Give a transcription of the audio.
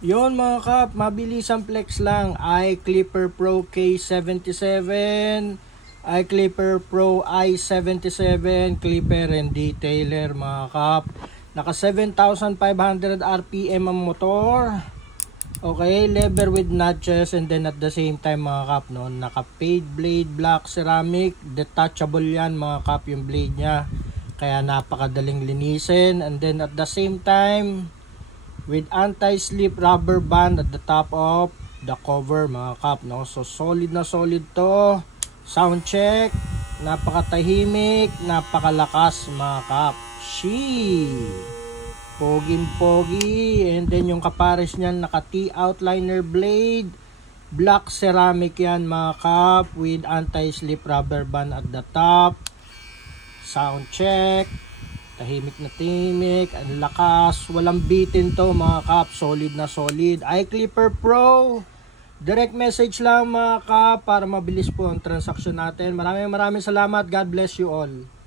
Yon mga kap, mabilisang flex lang. iClipper Pro K77, iClipper Pro i77, clipper and detailer mga kap. Naka 7,500 RPM ang motor. Okay, lever with notches, and then at the same time mga kap, no, naka fade blade black ceramic, detachable yan mga kap yung blade nya. Kaya napakadaling linisin, and then at the same time with anti-slip rubber band at the top of the cover mga kap, no. So solid na solid to. Sound check, napakatahimik, napakalakas mga kap. Poging pogi. And then yung kapares niyan, naka T-outliner blade, black ceramic yan mga kap, with anti-slip rubber band at the top. Sound check, tahimik na tahimik, ang lakas, walang bitin to mga kap, solid na solid. iClipper Pro, direct message lang mga kap para mabilis po ang transaction natin. Maraming salamat. God bless you all.